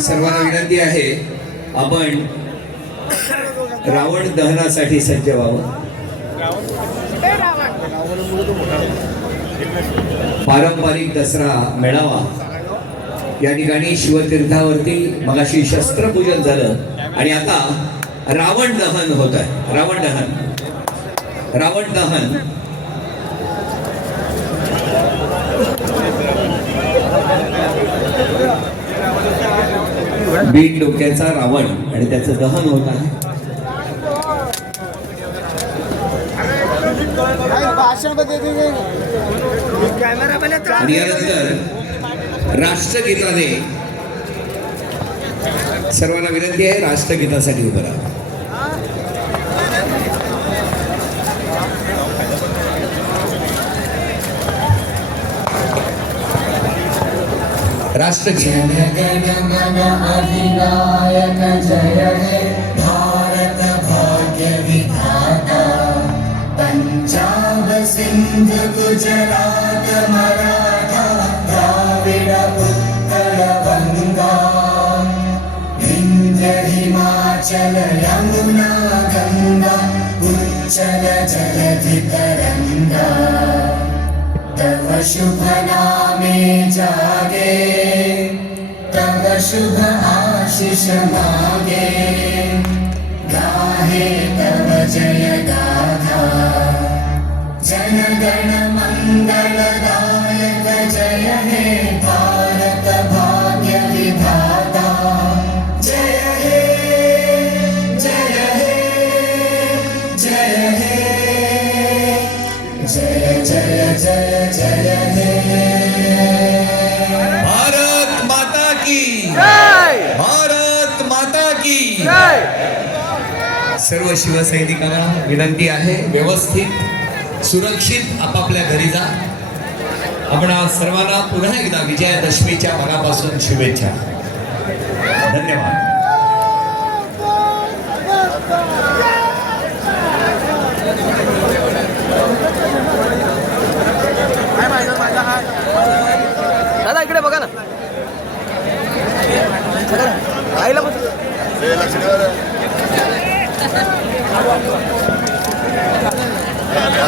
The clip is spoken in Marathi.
सर्वांना विनंती आहे आपण रावण दहनासाठी सज्ज व्हावं. पारंपरिक दसरा मेळावा. या ठिकाणी शिवतीर्थावरती मगाशी शस्त्रपूजन झालं. आणि आता रावण दहन होत आहे. रावण दहन. रावण दहन. नवीन डोक्याचा रावण आणि त्याचं दहन होत आहे. आणि यानंतर राष्ट्रगीताने सर्वांना विनंती आहे राष्ट्रगीतासाठी उभं राहा. राष्ट्रगीत जनगण अधिनायक जय हे भारत भाग्य विधाता पंजाब सिंध गुजरात मराठा द्राविड उत्कल गंगा विंध्य हिमाचल यमुना गंगा उच्चल जलधि तरंगा तव शुभ नामे जागे। शुभ आशिष मागे गाहे तव जय गाधा। जन गण मंगलदायक जय हे भारत भाग्य विधाता। जय हे जय हे जय हे जय जय जय जय हे। सर्व शिवसैनिकांना विनंती आहे व्यवस्थित सुरक्षित आपापल्या घरी जा. आपण सर्वांना पुन्हा एकदा विजयादशमीच्या मनापासून शुभेच्छा. धन्यवाद. दादा इकडे बघा ना. आईला Sí, la señora.